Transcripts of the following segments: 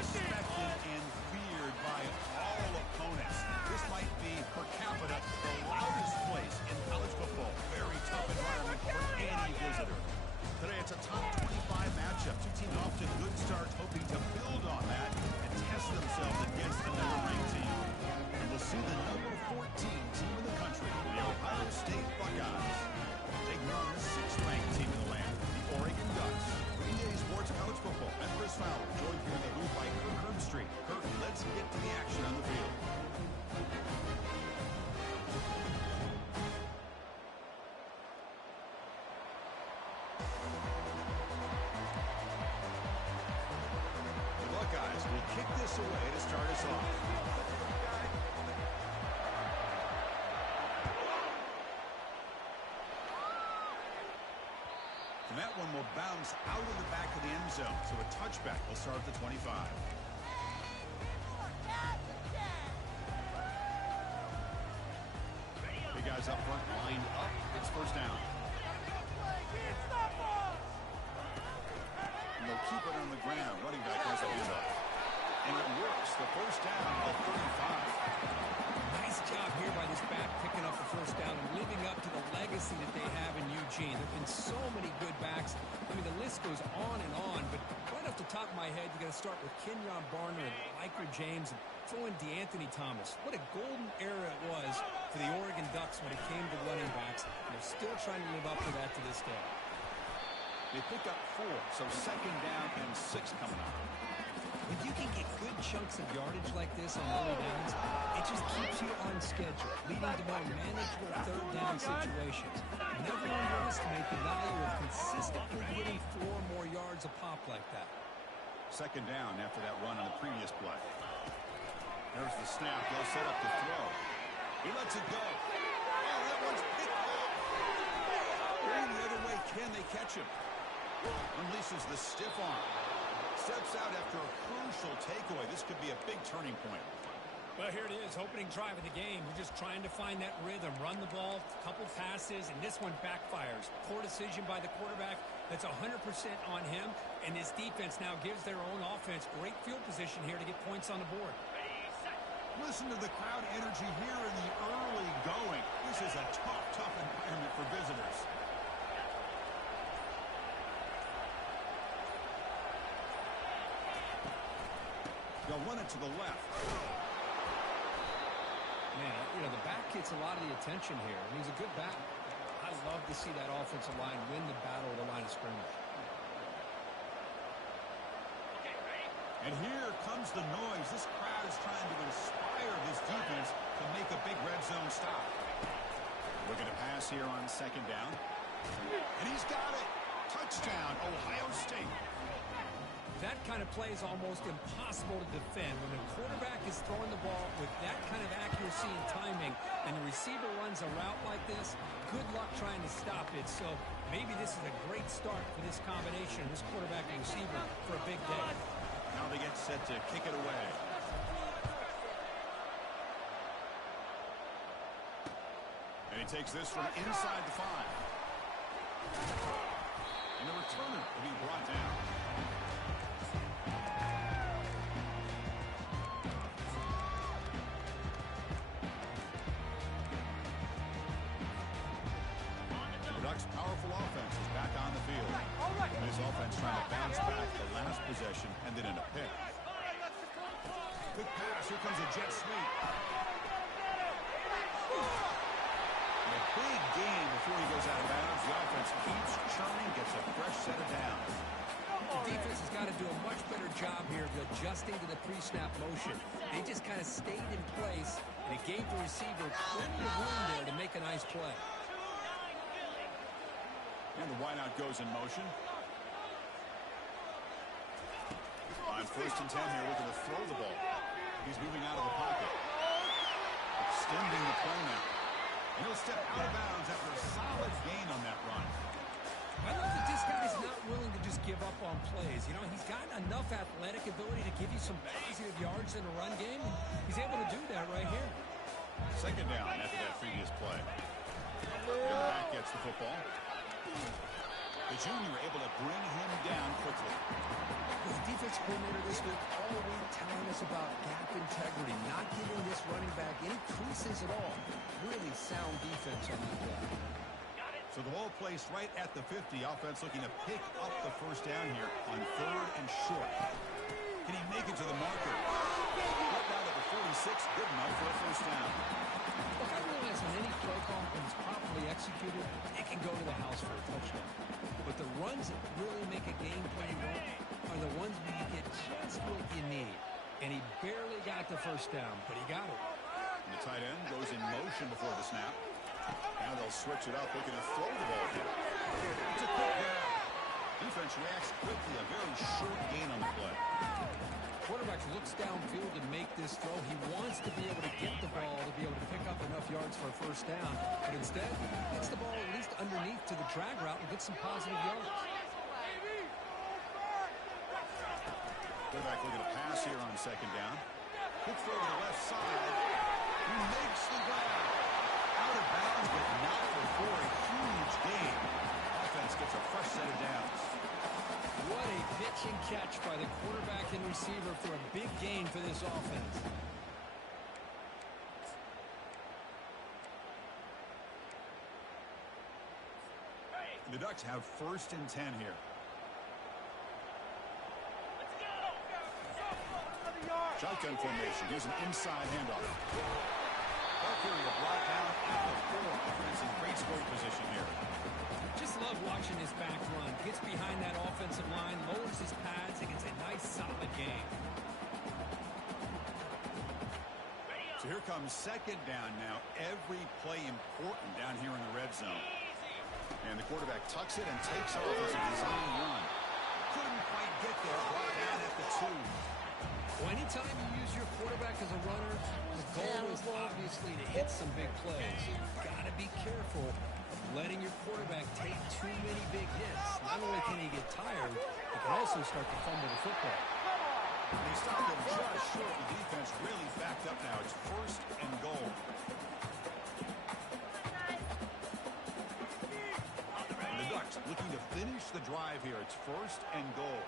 respected and feared by all opponents. This might be, per capita, the loudest place in college football. Very tough environment for any visitor. Today, it's a top 25 matchup. Two teams off to good starts, hoping to build on that and test themselves against the number 19. And we'll see the number 14 team in the country, the Ohio State Buckeyes, taking on the 6th-ranked team in the land, the Oregon Ducks. Green Day Sports College Football. I'm Chris Fowler, joined here in the booth by Kirk Herbstreit. Kirk, let's get to the action on the field. The Buckeyes will kick this away to start us off. And that one will bounce out of the back of the end zone. So a touchback will start at the 25. Big guys up front, lined up. It's first down. And they'll keep it on the ground. Running back has the handoff. And it works. The first down at the 35. Nice job here by this back picking up the first down and living up to the legacy that they have in Eugene. There have been so many good backs. I mean, the list goes on and on, but right off the top of my head, you got to start with Kenyon Barner and Micah James and throw in DeAnthony Thomas. What a golden era it was for the Oregon Ducks when it came to running backs, and they're still trying to live up to that to this day. They pick up 4, so second down and 6 coming up. When you can get good chunks of yardage like this on early downs, it just keeps you on schedule, leading to more manageable third down situations. Never underestimate the value of consistently getting 4 more yards a pop like that. Second down after that run on the previous play. There's the snap. They'll set up the throw. He lets it go. Oh, that one's picked off. Going the other way. Can they catch him? Unleashes the stiff arm. Steps out after a crucial takeaway. This could be a big turning point. Well, here it is, opening drive of the game. We're just trying to find that rhythm, run the ball, a couple passes, and this one backfires. Poor decision by the quarterback. That's 100% on him, and this defense now gives their own offense great field position here to get points on the board. Listen to the crowd energy here in the early going. This is a tough environment for visitors. They'll run it to the left. Man, you know, the back gets a lot of the attention here. I mean, he's a good back. I love to see that offensive line win the battle at the line of scrimmage. And here comes the noise. This crowd is trying to inspire this defense to make a big red zone stop. Looking to pass here on second down. And he's got it. Touchdown, Ohio State. That kind of play is almost impossible to defend. When the quarterback is throwing the ball with that kind of accuracy and timing, and the receiver runs a route like this, good luck trying to stop it. So maybe this is a great start for this combination, this quarterback and receiver, for a big day. Now they get set to kick it away. And he takes this from inside the 5. And the returner will be brought down. The Ducks' powerful offense is back on the field. And this offense trying to bounce back the last possession and then in a pick. Quick pass. Here comes a jet sweep. And a big gain before he goes out of bounds. The offense keeps churning, gets a fresh set of downs. The defense has got to do a much better job here of adjusting to the pre-snap motion. They just kind of stayed in place, and it gave the receiver plenty of room there to make a nice play. And the wideout goes in motion. On 1st and 10 here, looking to throw the ball. He's moving out of the pocket. Extending the play now. And he'll step out of bounds after a solid gain on that run. I love that this guy is not willing to just give up on plays. You know, he's got enough athletic ability to give you some positive yards in the run game. He's able to do that right here. Second down after that previous play. And the back gets the football. The junior able to bring him down quickly. The defense coordinator this week all week telling us about gap integrity, not giving this running back any creases at all. Really sound defense on that play. So the ball placed right at the 50. Offense looking to pick up the first down here on 3rd and short. Can he make it to the marker? Right down at the 46. Good enough for a first down. Look, I realize when any play call is properly executed, it can go to the house for a touchdown. But the runs that really make a game plan work are the ones where you get just what you need. And he barely got the first down, but he got it. And the tight end goes in motion before the snap. Now they'll switch it up, looking to throw the ball here. It's a quick grab. Defense reacts quickly, a very short gain on the play. Quarterback looks downfield to make this throw. He wants to be able to get the ball to be able to pick up enough yards for a first down. But instead, gets the ball at least underneath to the drag route and gets some positive yards. Quarterback looking to pass here on 2nd down. Quick throw to the left side. He makes the grab. Out of bounds, but not for a huge gain. Offense gets a fresh set of downs. What a pitch and catch by the quarterback and receiver for a big gain for this offense. The Ducks have 1st and 10 here. Shotgun formation. Here's an inside handoff. Valkyria brought down at the 4. Offense in great scoring position here. Just love watching his back run. Gets behind that offensive line, lowers his pads, and gets a nice solid game. So here comes 2nd down now. Every play important down here in the red zone. And the quarterback tucks it and takes off as a design run. Couldn't quite get there. Brought down at the 2. Well, anytime you use your quarterback as a runner, the goal is obviously to hit some big plays. You've got to be careful of letting your quarterback take too many big hits. Not only can he get tired, he can also start to fumble the football. They stopped him just short. The defense really backed up now. It's 1st and goal. And the Ducks looking to finish the drive here. It's 1st and goal.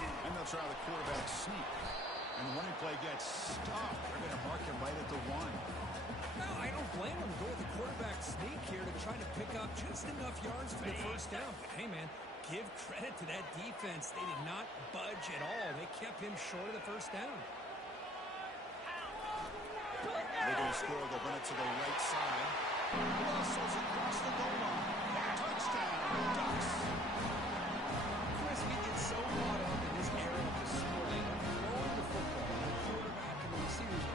And they'll try the quarterback sneak. And the running play gets stopped. They're going to mark him right at the 1. No, I don't blame him. Go with the quarterback sneak here to try to pick up just enough yards for the first down. But hey, man, give credit to that defense. They did not budge at all. They kept him short of the first down. They're going to score. They'll run it to the right side. Muscles across the goal line. Touchdown, Ducks. Chris, we get so caught up in this era of the scoring, throwing the football, the quarterback and the receivers.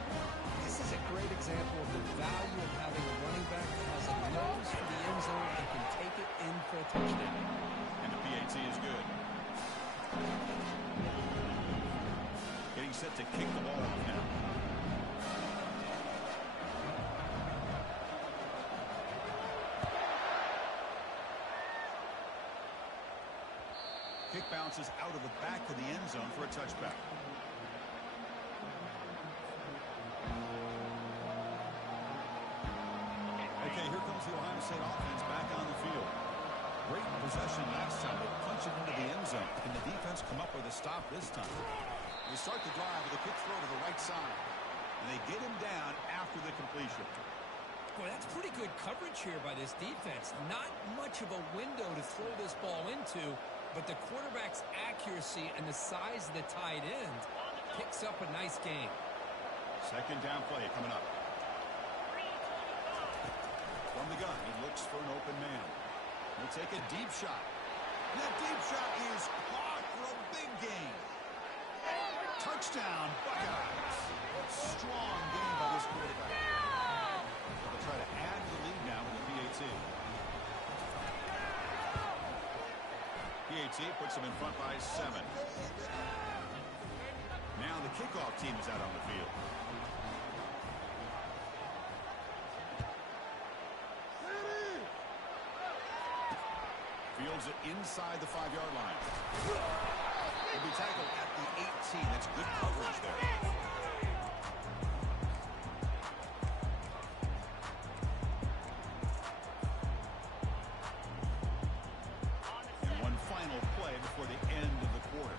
This is a great example of the value of having a running back that has a nose for the end zone and can take it in for a touchdown. And the PAT is good. Getting set to kick the ball off now. Kick bounces out of the back of the end zone for a touchback. Okay, here comes the Ohio State offense back on the field. Great possession last time. They punch it into the end zone. Can the defense come up with a stop this time? They start the drive with a quick throw to the right side. And they get him down after the completion. Boy, that's pretty good coverage here by this defense. Not much of a window to throw this ball into, but the quarterback's accuracy and the size of the tight end picks up a nice game. 2nd down play coming up. From the gun, he looks for an open man. He'll take a deep shot. And that deep shot is caught for a big gain. Touchdown, Buckeyes. Strong game by this quarterback. They'll try to add to the lead now with the PAT. PAT puts them in front by 7. Now the kickoff team is out on the field. Fields it inside the 5-yard line. He'll be tackled at the 18. That's good coverage there. And one final play before before the end of the quarter.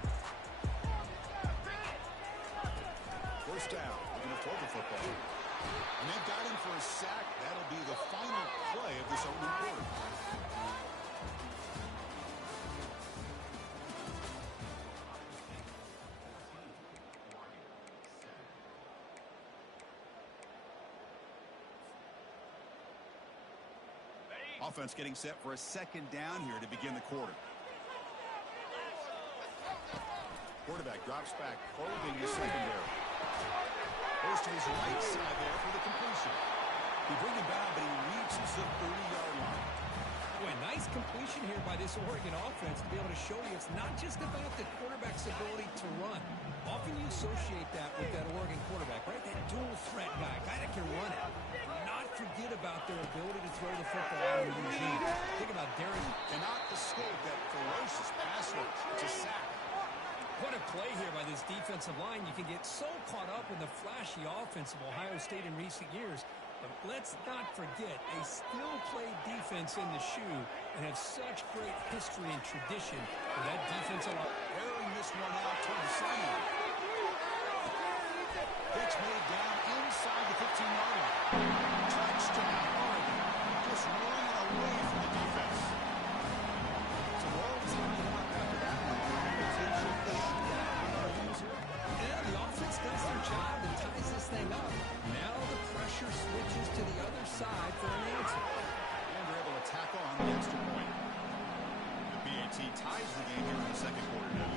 First down. They're going to throw the football. And they've got him for a sack. That'll be the final play of this opening quarter. Offense getting set for a second down here to begin the quarter. Quarterback drops back, probing the secondary. Goes to his right side there for the completion. He brings him down, but he reaches the 30-yard line. Boy, nice completion here by this Oregon offense to be able to show you it's not just about the quarterback's ability to run. Often you associate that with that Oregon quarterback, right? That dual threat guy that can run it. Not forget about their ability to throw the football out of Eugene. Think about Darren. Cannot escape that ferocious pass rush. It's a sack. What a play here by this defensive line. You can get so caught up in the flashy offense of Ohio State in recent years. But let's not forget, they still play defense in the shoe and have such great history and tradition for that defensive line. Airing this one out toward the sideline. Pitch made down inside the 15-yard line. Touchdown, Oregon. Just running away from the defense. So all the time after that one. Yeah, the offense does their job and ties this thing up. Now the pressure switches to the other side for an answer. And they're able to tackle on the extra point. The BAT ties the game here in the second quarter now.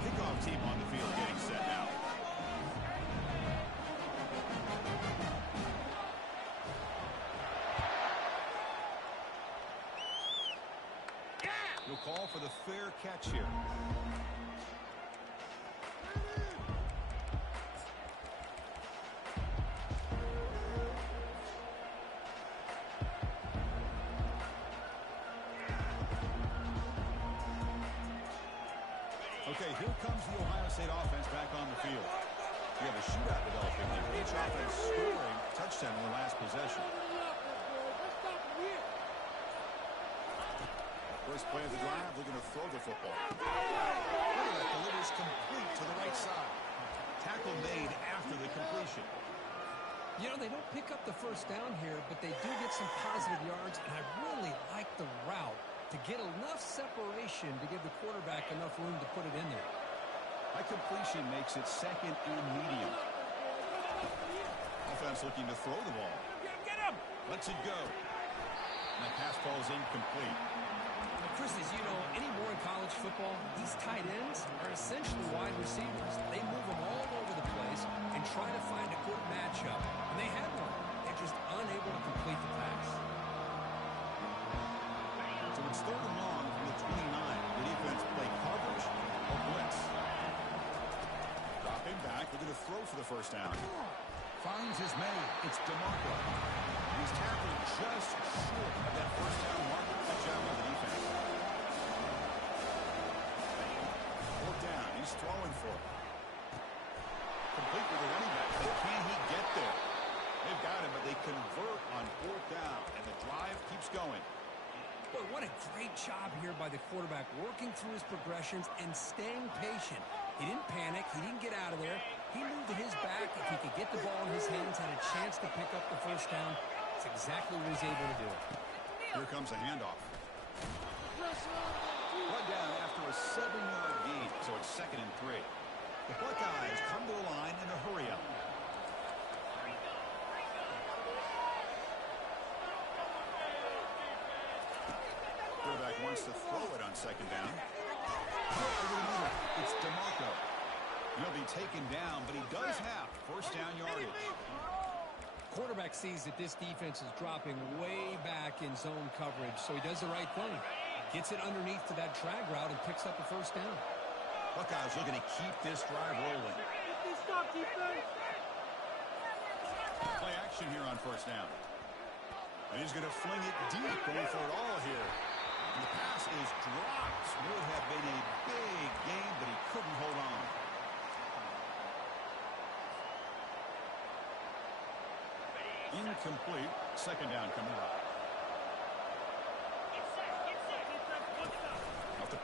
Kickoff team on the field getting set now. We'll call for the fair catch here. Okay, here comes the Ohio State offense back on the field. We have a shootout developing here. Each offense scoring a touchdown in the last possession. First play of the drive, they're going to throw the football. Quarterback delivers complete to the right side. Tackle made after the completion. You know, they don't pick up the first down here, but they do get some positive yards, and I really like the route to get enough separation to give the quarterback enough room to put it in there. That completion makes it second and medium. Offense looking to throw the ball. Get him! Lets it go. And that pass falls incomplete. Well, Chris, as you know, anymore in college football, these tight ends are essentially wide receivers. They move them all over the place and try to find a good matchup. And they had one. They're just unable to complete the pass. So it's third and long from the 29. The defense play coverage or blitz. Dropping back. They're going to throw for the first down. Finds his man. It's DeMarco. He's tackled just short of that first down marker. Good job by the defense. Fourth down. He's throwing for it. Complete with the running back. But can he get there? They've got him, but they convert on fourth down. And the drive keeps going. Boy, what a great job here by the quarterback, working through his progressions and staying patient. He didn't panic. He didn't get out of there. He knew that his back, if he could get the ball in his hands, had a chance to pick up the first down. That's exactly what he's able to do. Here comes a handoff. Brought down after a 7-yard gain, so it's 2nd and 3. The Buckeyes come to the line in a hurry-up. Quarterback wants to throw it on 2nd down. It's DeMarco. He'll be taken down, but he does have first down yardage. Quarterback sees that this defense is dropping way back in zone coverage, so he does the right thing. Gets it underneath to that drag route and picks up a first down. Buckeyes looking to keep this drive rolling. Play action here on first down. And he's going to fling it deep, going for it all here. And the pass is dropped. Would have been a big game, but he couldn't hold on. Incomplete. 2nd down coming up.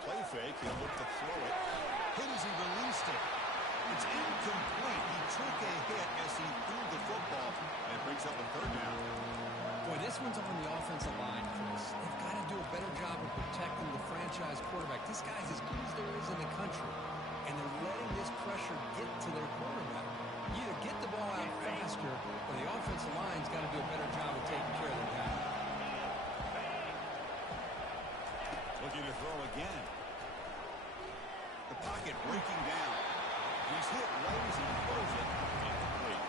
play fake. He'll look to throw it. Hit as he released it. It's incomplete. He took a hit as he threw the football, and it brings up a third down. Boy, this one's on the offensive line, Chris. They've got to do a better job of protecting the franchise quarterback. This guy's as good as there is in the country, and they're letting this pressure get to their quarterback. Either get the ball out faster, or the offensive line's got to do a better job of taking care of their guy. Looking to throw again. The pocket breaking down. He's hit right as he throws it. Incomplete.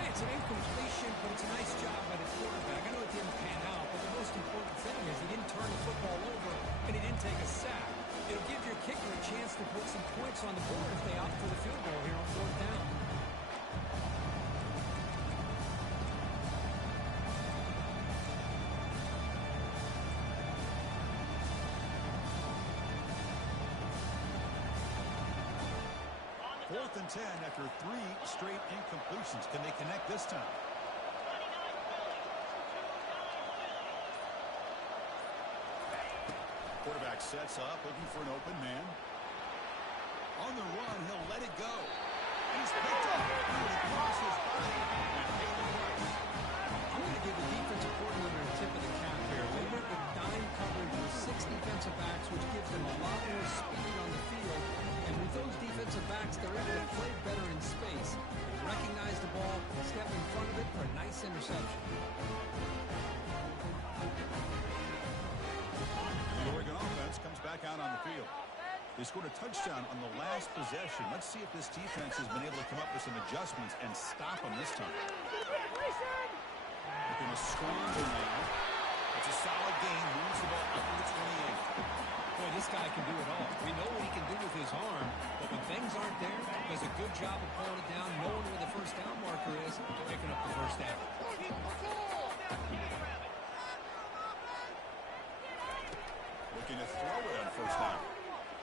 Hey, it's an incompletion, but it's a nice job by the quarterback. I know it didn't pan out, but the most important thing is he didn't turn the football over and he didn't take a sack. It'll give your kicker a chance to put some points on the board if they opt for the field goal here on fourth down. Fourth and 10 after 3 straight incompletions. Can they connect this time? Quarterback sets up, looking for an open man. On the run, he'll let it go. He's picked up. Across his body. And Haley Rice. I'm going to give the defensive coordinator a tip of the cap here. They went with 9 coverage with 6 defensive backs, which gives them a lot more speed on the field. And with those defensive backs, they're able to play better in space. Recognize the ball, step in front of it for a nice interception. The Oregon offense comes back out on the field. They scored a touchdown on the last possession. Let's see if this defense has been able to come up with some adjustments and stop them this time. Looking to scramble now. It's a solid game. Moves the ball up to the 28. Boy, this guy can do it all. We know what he can do with his arm, but when things aren't there, does a good job of pulling it down, knowing where the first down marker is, picking up the first down. Looking to throw it on first down.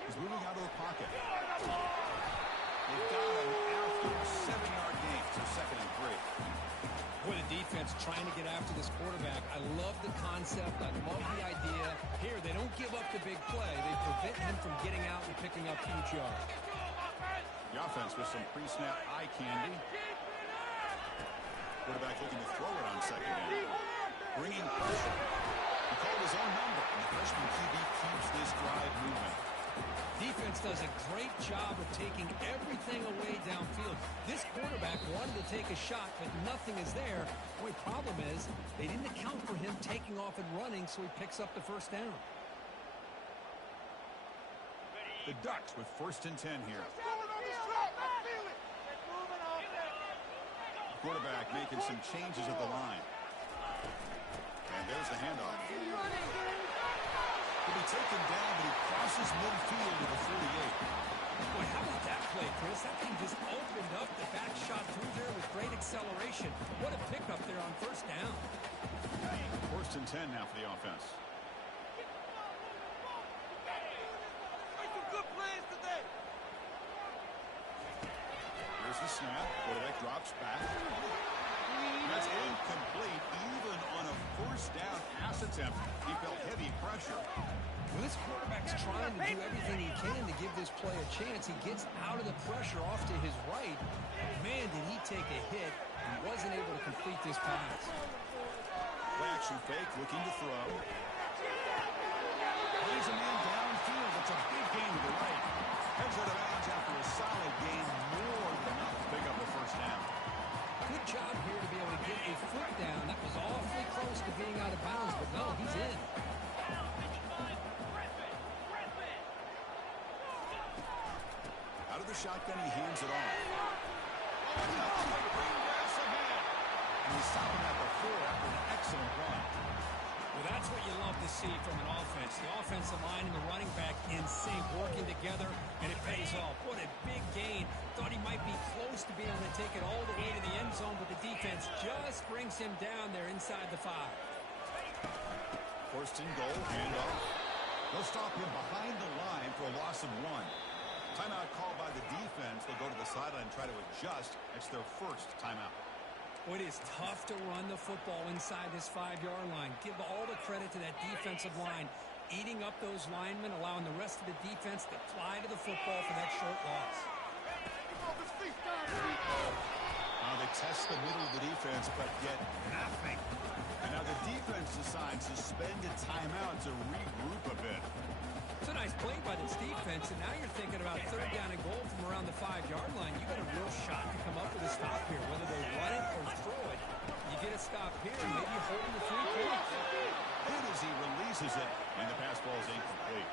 He's moving out of the pocket. They got him after a 7-yard gain, so second and 3. Boy, the defense trying to get after this quarterback. I love the concept. I love the idea. Here, they don't give up the big play. They prevent him from getting out and picking up huge yards. The offense with some pre-snap eye candy. Quarterback looking to throw it on second down. Bringing pressure. He called his own number, and the freshman QB keeps this drive moving. Defense does a great job of taking everything away downfield. This quarterback wanted to take a shot, but nothing is there. The only problem is they didn't account for him taking off and running, so he picks up the first down. The Ducks with first and 10 here. Quarterback making some changes at the line. And there's the handoff. He'll be taken down, but he crosses midfield to the 48. Boy, how about that play, Chris? That thing just opened up the back shot through there with great acceleration. What a pickup there on first down. First and 10 now for the offense. Here's the snap. Quarterback drops back. That's incomplete, even on a first down pass attempt. He felt heavy pressure. Well, this quarterback's trying to do everything he can to give this play a chance. He gets out of the pressure off to his right. Man, did he take a hit and wasn't able to complete this pass. Play action fake, looking to throw. Plays a man downfield. It's a big gain to the right. Heads out of bounds after a solid gain, more than enough to pick up the first down. Good job here to be able to get a foot down. That was awfully close to being out of bounds, but no, he's in. Out of the shotgun, he hands it off. And he's stopping at the 4 after an excellent run. Well, that's what you love to see from an offense. The offensive line and the running back in sync, working together, and it pays off. What a big gain. Thought he might be close to being able to take it all the way to the end zone, but the defense just brings him down there inside the 5. First and goal, handoff. They'll stop him behind the line for a loss of 1. Timeout called by the defense. They'll go to the sideline and try to adjust. It's their first timeout. Well, it is tough to run the football inside this 5-yard line. Give all the credit to that defensive line. eating up those linemen, allowing the rest of the defense to fly to the football for that short loss. They test the middle of the defense, but get nothing. And now the defense decides to spend a timeout to regroup a bit. It's a nice play by this defense, and now you're thinking about third down and goal from around the 5-yard line. You got a real shot to come up with a stop here, whether they run it or throw it. You get a stop here, and maybe you hold them to 3 points. Hit as he releases it, and the pass ball is incomplete.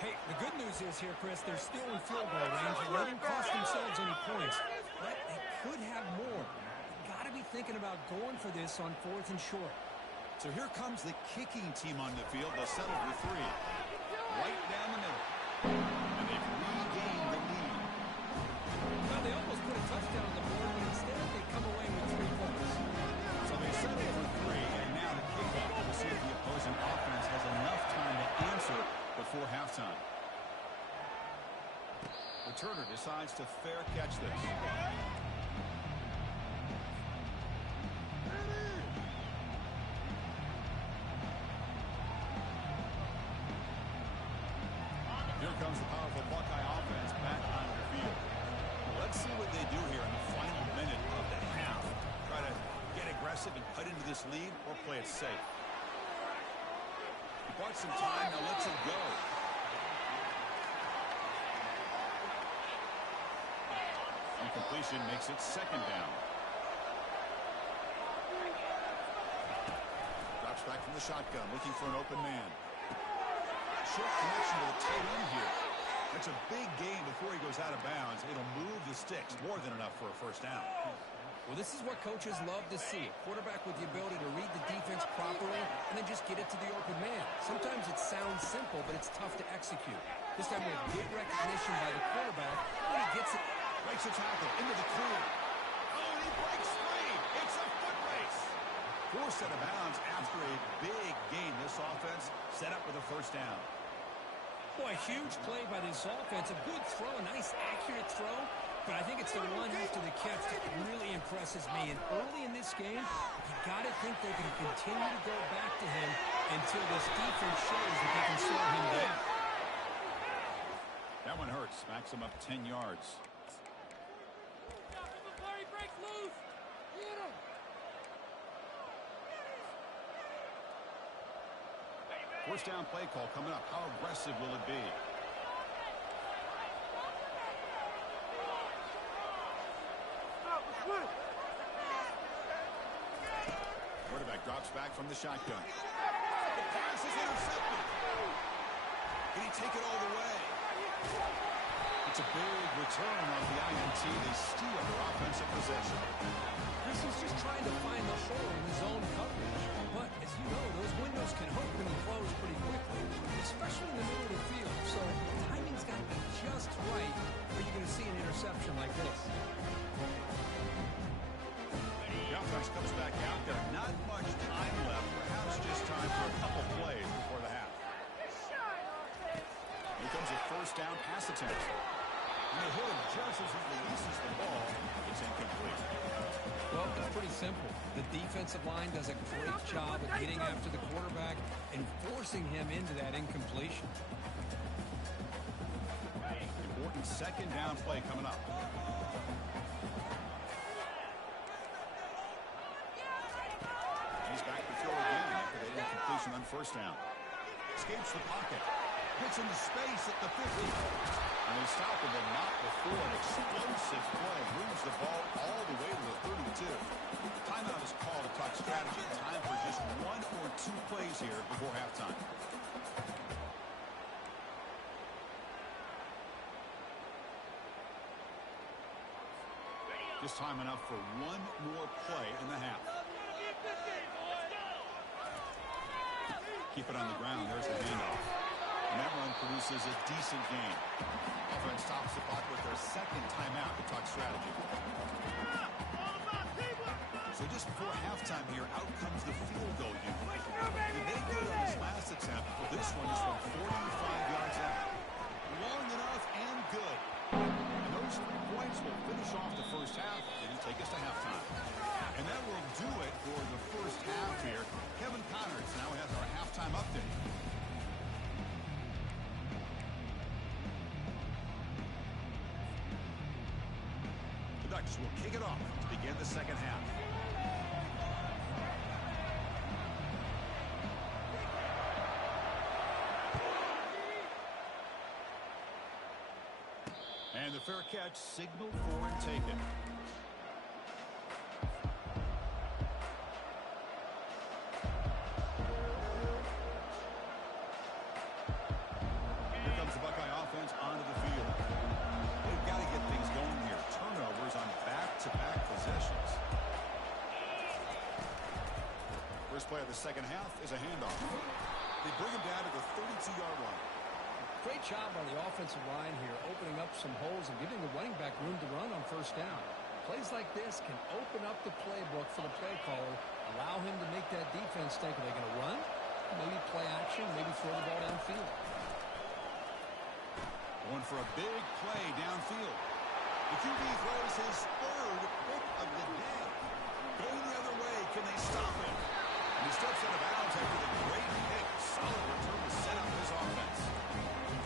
Hey, the good news is here, Chris, they're still in field goal range, and they didn't cost themselves any points. But they could have more. You got to be thinking about going for this on 4th and short. So here comes the kicking team on the field. They'll settle for 3. Right down the middle. And they've regained the lead. Well, they almost put a touchdown on the board, but instead they come away with 3 points. So they settle for 3, and now the kickoff. We'll see if the opposing offense has enough time to answer before halftime. Returner decides to fair catch this. Here comes the powerful Buckeye offense back onto the field. Let's see what they do here in the final minute of the half. Try to get aggressive and cut into this lead, or play it safe. He bought some time, now lets it go. Incompletion makes it 2nd down. Drops back from the shotgun, looking for an open man. Short connection to the tight end here. That's a big gain before he goes out of bounds. It'll move the sticks, more than enough for a 1st down. Well, this is what coaches love to see. A quarterback with the ability to read the defense properly and then just get it to the open man. Sometimes it sounds simple, but it's tough to execute. This time we have good recognition by the quarterback, and he gets it. Breaks a tackle into the clear. Oh, and he breaks free. It's a foot race. Forced out of bounds after a big gain. This offense set up with a 1st down. Boy, huge play by this offense. A good throw, a nice accurate throw. But I think it's the run after the catch that really impresses me. And early in this game, you got to think they can continue to go back to him until this defense shows that they can slow him down. That one hurts. Smacks him up 10 yards. First down play call coming up. How aggressive will it be? Quarterback drops back from the shotgun. The pass is intercepted. Can he take it all the way? It's a big return on the INT. They steal their offensive possession. Chris is just trying to find the hole in his own coverage. But, as you know, those windows can open and close pretty quickly, especially in the middle of the field. So, the timing's got to be just right, or you're going to see an interception like this. The offense comes back out there. Not much time left. Perhaps just time for a couple plays before the half. Here comes a 1st down pass attempt. And the hill just as he releases the ball, it's incomplete. Well, it's pretty simple. The defensive line does a great job of getting after the quarterback and forcing him into that incompletion. Important 2nd down play coming up. He's back to throw again after that incompletion on 1st down. Escapes the pocket. Hits into space at the 50. And they stop him, but not before an explosive play. Moves the ball all the way to the 32. Timeout is called to talk strategy. Time for just 1 or 2 plays here before halftime. Just time enough for 1 more play in the half. Keep it on the ground. There's the handoff. And that run produces a decent gain. Offense stops the clock with their 2nd timeout to talk strategy. So just before halftime here, out comes the field goal unit. They made good on this last attempt, but this one is from 45 yards out. Long enough and good. And those 3 points will finish off the 1st half and take us to halftime. And that will do it for the 1st half here. Kevin Connors now has our halftime update. Ducks will kick it off to begin the second half. And the fair catch signaled for and taken. Here comes the Buckeye offense onto the field. They've got to get things going here. Turnovers on back-to-back possessions. First play of the second half is a handoff. They bring him down to the 32-yard line. Great job by the offensive line here, opening up some holes and giving the running back room to run on first down. Plays like this can open up the playbook for the play caller, allow him to make that defense think, are they going to run? Maybe play action, maybe throw the ball downfield. Going for a big play downfield. The QB throws his third pick of the day. Going the other way, can they stop him? And he steps out of bounds after the great pick. Solid return to set up his offense.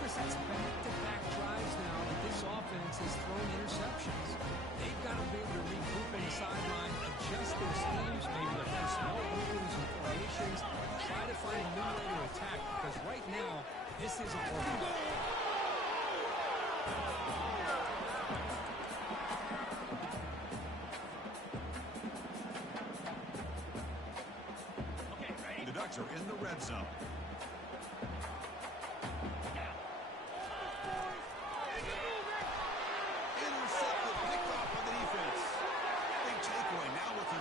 That's back-to-back drives now that this offense has thrown interceptions. They've got to be able to regroup on the sideline, adjust their schemes, maybe their personnel groupings and formations, try to find a new way to attack, because right now, this isn't working. The Ducks are in the red zone.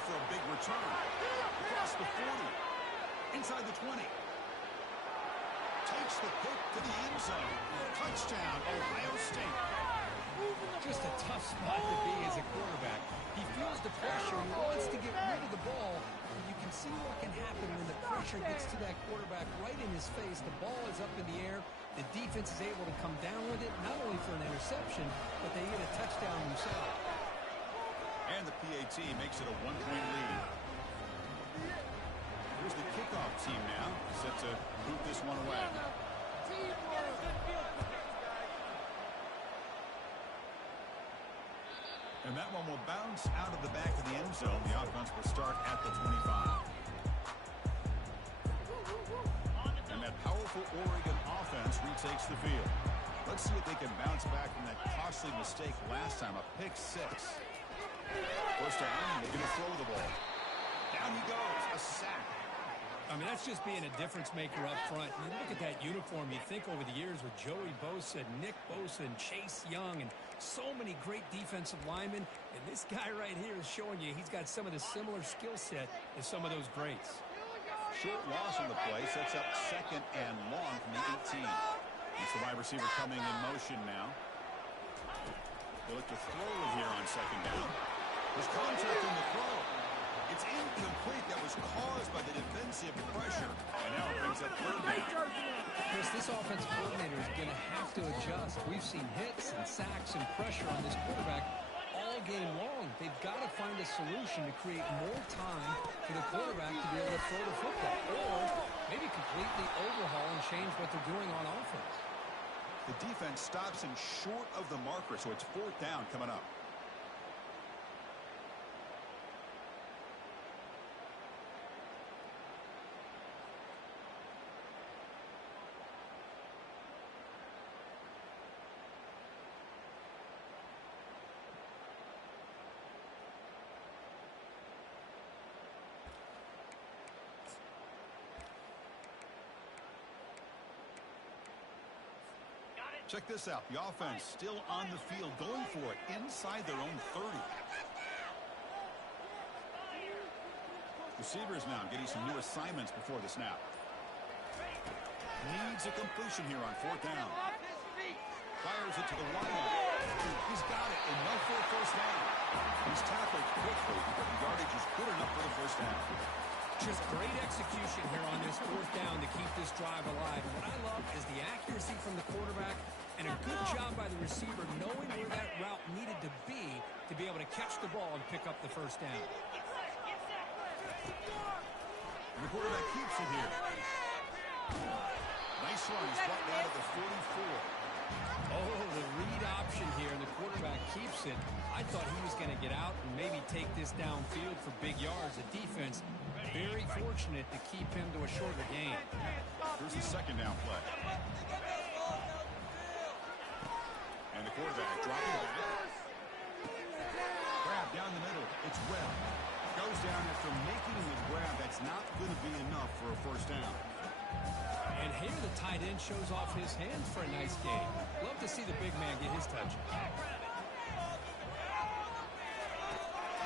For a big return. Across the 40. Inside the 20. Takes the pick to the end zone. Touchdown, Ohio State. Just a tough spot to be as a quarterback. He feels the pressure. He wants to get rid of the ball. And you can see what can happen when the pressure gets to that quarterback right in his face. The ball is up in the air. The defense is able to come down with it, not only for an interception, but they get a touchdown themselves. And the PAT makes it a one-point lead. Here's the kickoff team now, set to boot this one away. And that one will bounce out of the back of the end zone. The offense will start at the 25. And that powerful Oregon offense retakes the field. Let's see if they can bounce back from that costly mistake last time, a pick six. First down, they're going to throw the ball. Down he goes, a sack. I mean, that's just being a difference maker up front. You look at that uniform, you think over the years with Joey Bosa, Nick Bosa, and Chase Young, and so many great defensive linemen. And this guy right here is showing you he's got some of the similar skill set as some of those greats. Short loss on the play, sets up second and long from the 18. It's the wide receiver coming in motion now. They look to throw it here on second down. There's contact on the throw. It's incomplete. That was caused by the defensive pressure. And now it brings up third down. Chris, this offensive coordinator is going to have to adjust. We've seen hits and sacks and pressure on this quarterback all game long. They've got to find a solution to create more time for the quarterback to be able to throw the football. Or maybe completely overhaul and change what they're doing on offense. The defense stops him short of the marker, so it's fourth down coming up. Check this out. The offense still on the field, going for it inside their own 30. Receivers now getting some new assignments before the snap. Needs a completion here on fourth down. Fires it to the wide. He's got it, and no for a first down. He's tackled quickly, but the yardage is good enough for the first down. Just great execution here on this fourth down to keep this drive alive. And what I love is the accuracy from the quarterback and a good job by the receiver knowing where that route needed to be able to catch the ball and pick up the first down. The quarterback keeps it here. Nice run. He's brought down to the 44. Oh, the read option here, and the quarterback keeps it. I thought he was going to get out and maybe take this downfield for big yards. The defense, very fortunate to keep him to a shorter gain. Here's the second down play. And the quarterback dropping back. Grab down the middle. It's Webb. Goes down after making the grab. That's not going to be enough for a first down. And here the tight end shows off his hands for a nice gain. Love to see the big man get his touch.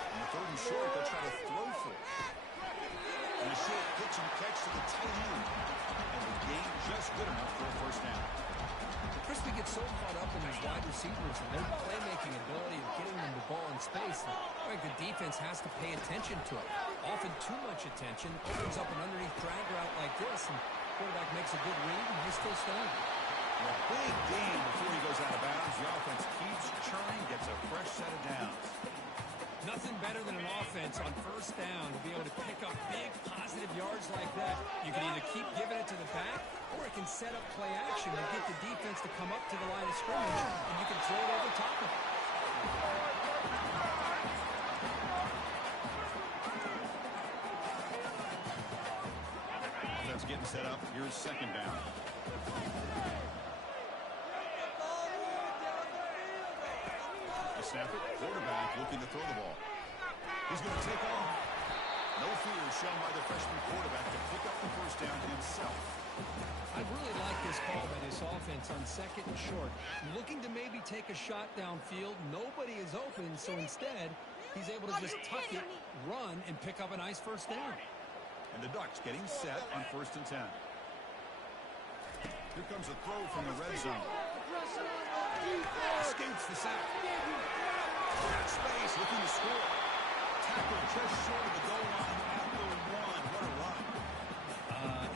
On the third and short, they'll try to throw for it. And a short pitch and catch to the tight end. And the gain just good enough for a first down. Crispy gets so caught up in his wide receivers and their playmaking ability of getting them the ball in space. Like the defense has to pay attention to it. Often too much attention. Opens up an underneath drag route like this, and quarterback makes a good read, and he's still standing. A big gain before he goes out of bounds. The offense keeps churning, gets a fresh set of downs. Nothing better than an offense on first down to be able to pick up big positive yards like that. You can either keep giving it to the back, or it can set up play action and get the defense to come up to the line of scrimmage, and you can throw it over top of it. Offense getting set up. Here's second down. The snap it. Quarterback looking to throw the ball. He's going to take off. No fear shown by the freshman quarterback to pick up the first down himself. I really like this call by this offense on second and short. Looking to maybe take a shot downfield. Nobody is open, so instead, he's able to just tuck it, run, and pick up a nice first down. And the Ducks getting set on 1st and 10. Here comes a throw from the red zone. Escapes the sack. Got space, looking to score. Tackle just short of the goal line at the 1. What a run.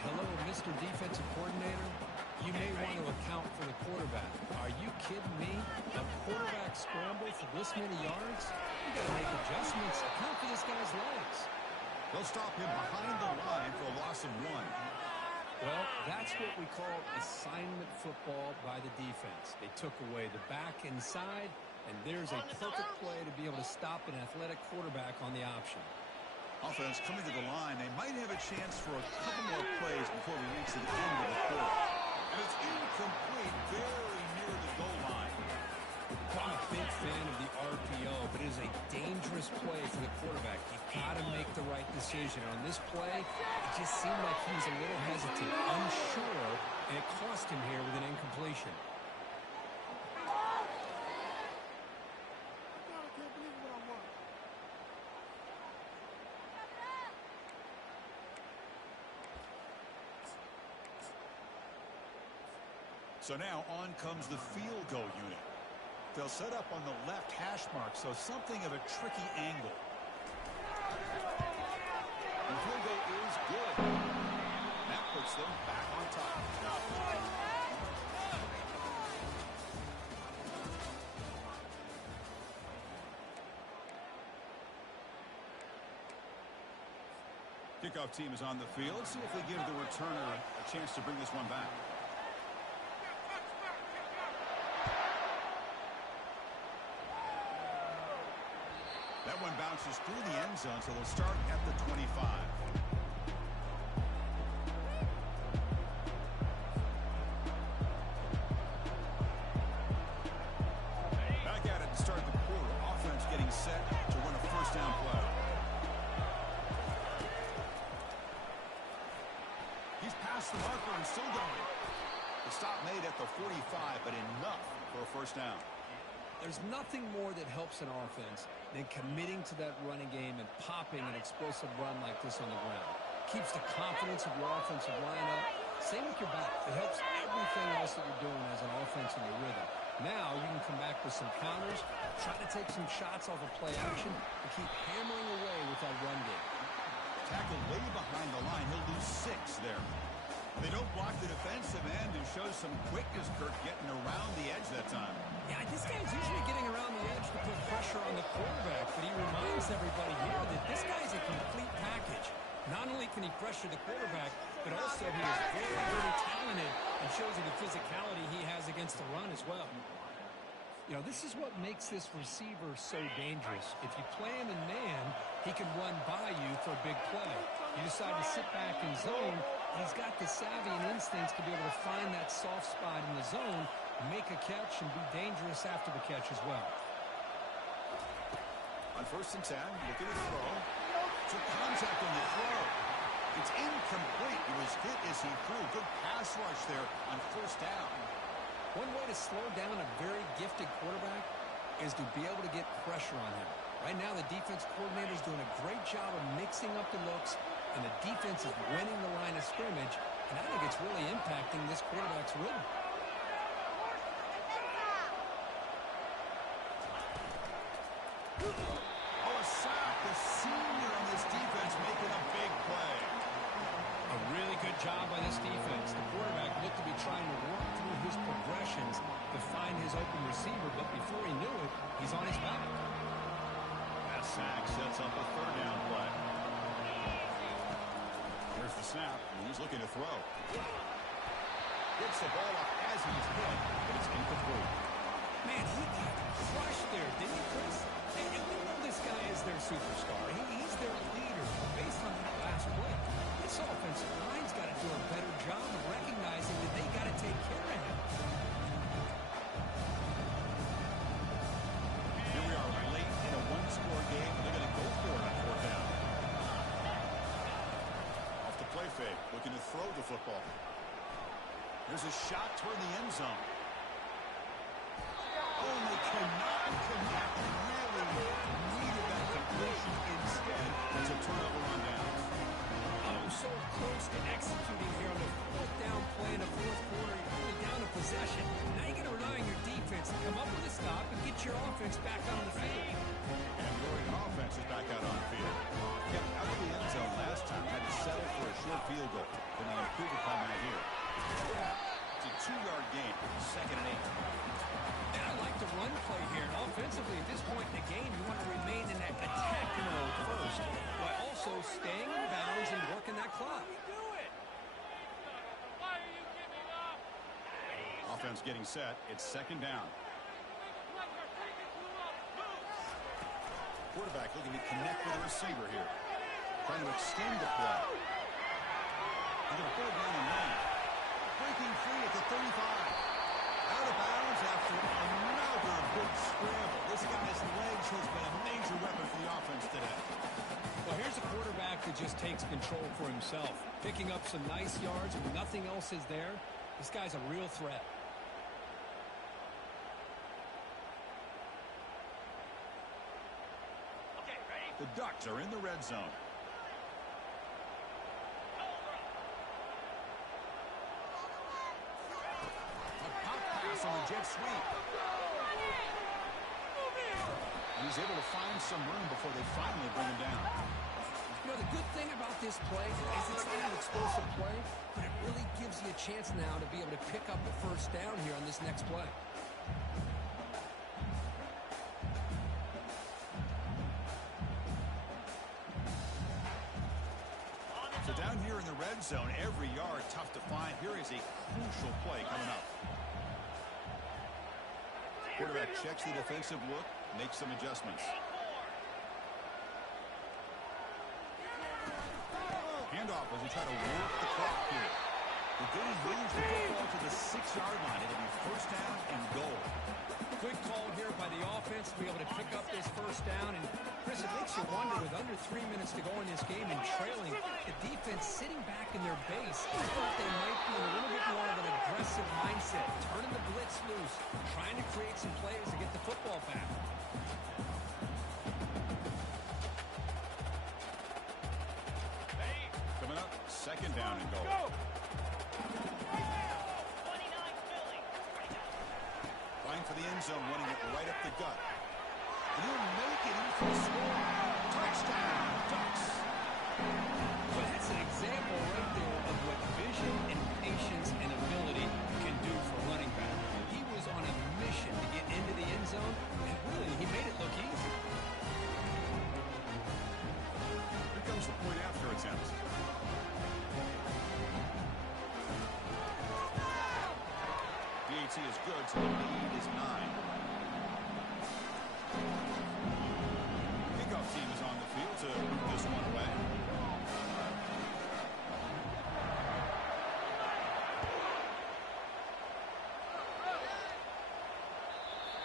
Hello, Mr. Defensive Coordinator. You may want to account for the quarterback. Are you kidding me? A quarterback scramble for this many yards? You got to make adjustments. Account for this guy's legs. They'll stop him behind the line for a loss of 1. Well, that's what we call assignment football by the defense. They took away the back inside, and there's a perfect play to be able to stop an athletic quarterback on the option. Offense coming to the line. They might have a chance for a couple more plays before we reach the end of the quarter. And it's incomplete, very near the goal line. I'm a big fan of the RPO, but it is a dangerous play for the quarterback. You got to make the right decision. On this play, it just seemed like he was a little hesitant, unsure, and it cost him here with an incompletion. So now on comes the field goal unit. They'll set up on the left hash mark, so something of a tricky angle. The field goal is good. That puts them back on top. Kickoff team is on the field. Let's see if they give the returner a chance to bring this one back. That one bounces through the end zone, so they'll start at the 25. Back at it to start the quarter. Offense getting set to run a first down play. He's past the marker and still going. The stop made at the 45, but enough for a first down. There's nothing more that helps an offense than committing to that running game and popping an explosive run like this on the ground. Keeps the confidence of your offensive line up. Same with your back. It helps everything else that you're doing as an offense in your rhythm. Now you can come back with some counters, try to take some shots off of play action, and keep hammering away with that run game. Tackle way behind the line. He'll lose 6 there. They don't block the defensive end and shows some quickness, Kirk, getting around the edge that time. Yeah, this guy's usually getting around the edge to put pressure on the quarterback, but he reminds everybody here that this guy's a complete package. Not only can he pressure the quarterback, but also he is very, very talented and shows you the physicality he has against the run as well. You know, this is what makes this receiver so dangerous. If you play him in man, he can run by you for a big play. You decide to sit back in zone, he's got the savvy and instincts to be able to find that soft spot in the zone, make a catch, and be dangerous after the catch as well. On 1st and 10, looking to throw. Took contact on the throw. It's incomplete. He was hit as he threw. Good pass rush there on 1st down. One way to slow down a very gifted quarterback is to be able to get pressure on him. Right now, the defense coordinator is doing a great job of mixing up the looks, and the defense is winning the line of scrimmage, and I think it's really impacting this quarterback's rhythm. Oh, a sack. The senior on this defense making a big play. A really good job by this defense. The quarterback looked to be trying to work through his progressions to find his open receiver, but before he knew it, he's on his back. That sack sets up a 3rd down play. Here's the snap, and he's looking to throw. Gets the ball up as he's hit, but it's incomplete. Man, he got crushed there, didn't he, Chris? And we know this guy is their superstar. He's their leader. Based on that last play, this offensive line's got to do a better job of recognizing that they got to take care of him. Here we are late in a 1-score game. They're going to go for it on 4th down. Off the play fake, looking to throw the football. There's a shot toward the end zone. Oh, they cannot connect. Really needed that completion. Instead, it's a turnover on downs. Oh, so close to executing here on the 4th down play in the 4th quarter. You're only down a possession. Now you got to rely on your defense to come up with a stop and get your offense back on the field. And the Oregon offense is back out on the field. Kept out of the end zone last time. Had to settle for a short field goal. Then they improve upon that here. It's a 2-yard gain. 2nd and 8. And I like the run play here. And offensively, at this point in the game, you want to remain in that attacking mode first, while also staying in bounds and working that clock. Offense getting set. It's 2nd down. Quarterback looking to connect with the receiver here. Trying to extend the play. He's going to pull it down the lane. Breaking free at the 35. Out of bounds after another big scramble. This guy's legs has been a major weapon for the offense today. Well, here's a quarterback that just takes control for himself. Picking up some nice yards when nothing else is there. This guy's a real threat. The Ducks are in the red zone. A pop pass on the jet sweep. He's able to find some room before they finally bring him down. You know, the good thing about this play is it's not an explosive play, but it really gives you a chance now to be able to pick up the 1st down here on this next play. So down here in the red zone, every yard tough to find. Here is a crucial play coming up. Quarterback checks the defensive look, makes some adjustments. Handoff as he try to work the clock here. The Goonies moves the football to the 6-yard line. It'll be 1st down and goal. Good call here by the offense to be able to pick up this 1st down. And, Chris, it makes you wonder, with under 3 minutes to go in this game and trailing, the defense sitting back in their base, I thought they might be in a little bit more of an aggressive mindset, turning the blitz loose, trying to create some plays to get the football back. Coming up, 2nd down and goal. Flying for the end zone, running it right up the gut. And he'll make it in for the score. Touchdown, Ducks. Well, that's an example right there of what vision and patience and ability can do for a running back. He was on a mission to get into the end zone, and really, he made it look easy. Here comes the point after attempt. efficiency is good, so the lead is 9. Kickoff team is on the field to move this one away.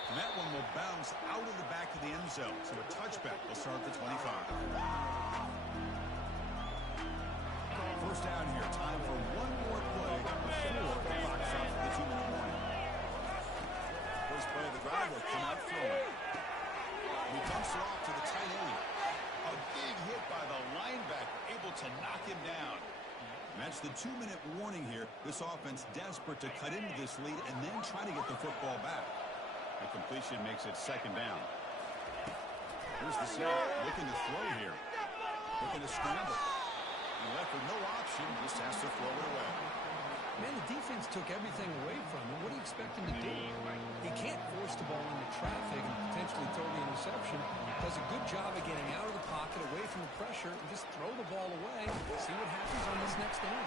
And that one will bounce out of the back of the end zone, so a touchback will start at the 25. First down here. Time for one more play before the clock stops for the 2-minute warning. First play of the drive will come out throwing. He dumps it off to the tight end. A big hit by the linebacker, able to knock him down. And that's the 2-minute warning here. This offense desperate to cut into this lead and then try to get the football back. A completion makes it second down. Here's the snap. Looking to throw here. Looking to scramble. He left with no option. Just has to throw it away. Man, the defense took everything away from him. What do you expect him to do? He can't force the ball into traffic and potentially throw the interception. Does a good job of getting out of the pocket, away from the pressure, and just throw the ball away. See what happens on this next down.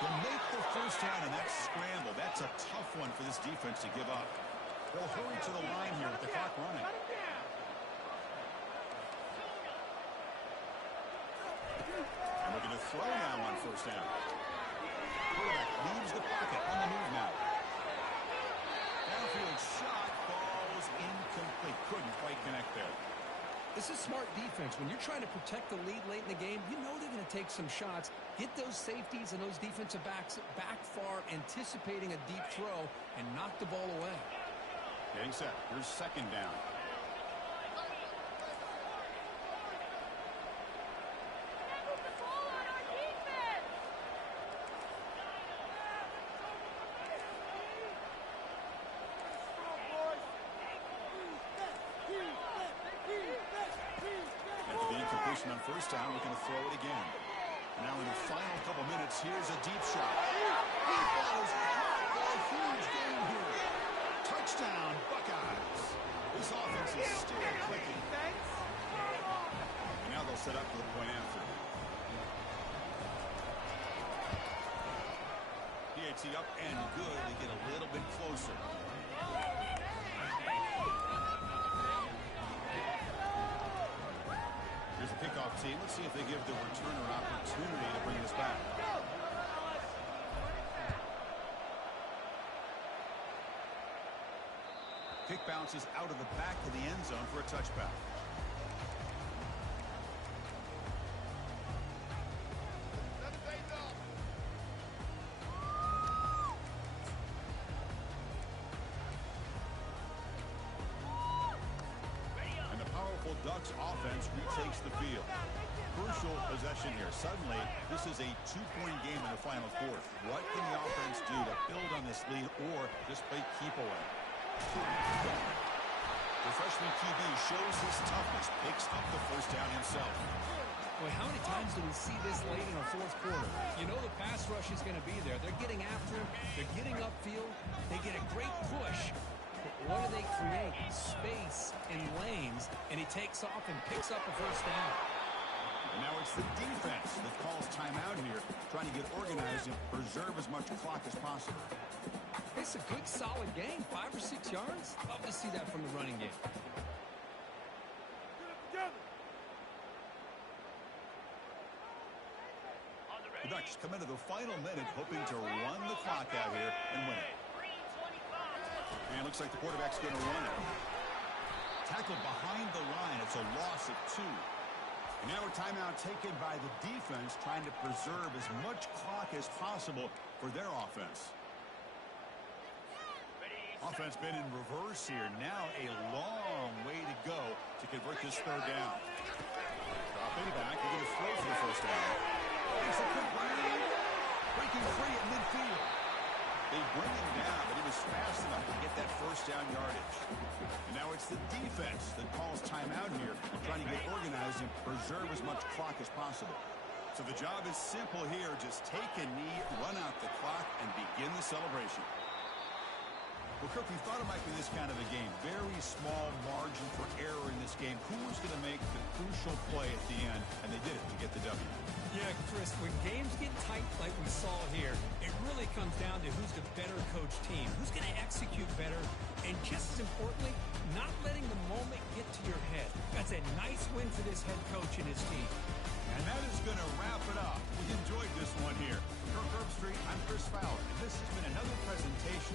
They'll make the first down, and that's scramble. That's a tough one for this defense to give up. They'll hurry to the line here with the clock running. And looking to throw now on first down. Quarterback leaves the pocket on the move now. Downfield shot falls incomplete. Couldn't quite connect there. This is smart defense. When you're trying to protect the lead late in the game, you know they're going to take some shots. Get those safeties and those defensive backs back far, anticipating a deep throw, and knock the ball away. Getting set. Here's second down. After the incompletion on first down, we're going to throw it again. Now in the final couple minutes, here's a deep shot. He follows up for a huge game here. Touchdown, Buckeyes. This offense is still clicking. And now they'll set up for the point after. PAT up and good. They get a little bit closer. Here's the kickoff team. Let's see if they give the returner opportunity to bring this back. Kick bounces out of the back of the end zone for a touchback. And the powerful Ducks offense retakes the field. Crucial possession here. Suddenly, this is a 2-point game in the final quarter. What can the offense do to build on this lead or just play keep away? The freshman QB shows his toughness, picks up the first down himself. Boy, how many times do we see this late in the fourth quarter? You know the pass rush is going to be there. They're getting after him. They're getting upfield. They get a great push. But what do they create? Space and lanes, and he takes off and picks up a first down. And now it's the defense that calls timeout here, trying to get organized and preserve as much clock as possible. It's a good, solid game. 5 or 6 yards. Love to see that from the running game. The Ducks come into the final minute hoping to run the clock out here and win it. And it looks like the quarterback's going to run it. Tackled behind the line. It's a loss of 2. And now a timeout taken by the defense, trying to preserve as much clock as possible for their offense. Offense been in reverse here. Now a long way to go to convert this third down. Dropping back. They're going to throw for the first down. It's a quick run. Breaking free at midfield. They bring him down, but he was fast enough to get that first down yardage. And now it's the defense that calls timeout here, trying to get organized and preserve as much clock as possible. So the job is simple here. Just take a knee, run out the clock, and begin the celebration. Well, Kirk, we thought it might be this kind of a game. Very small margin for error in this game. Who was going to make the crucial play at the end? And they did it to get the W. Yeah, Chris, when games get tight like we saw here, it really comes down to who's the better coached team. Who's going to execute And just as importantly, not letting the moment get to your head. That's a nice win for this head coach and his team. And that is going to wrap it up. We enjoyed this one here. For Kirk Herbstreit, I'm Chris Fowler, and this has been another presentation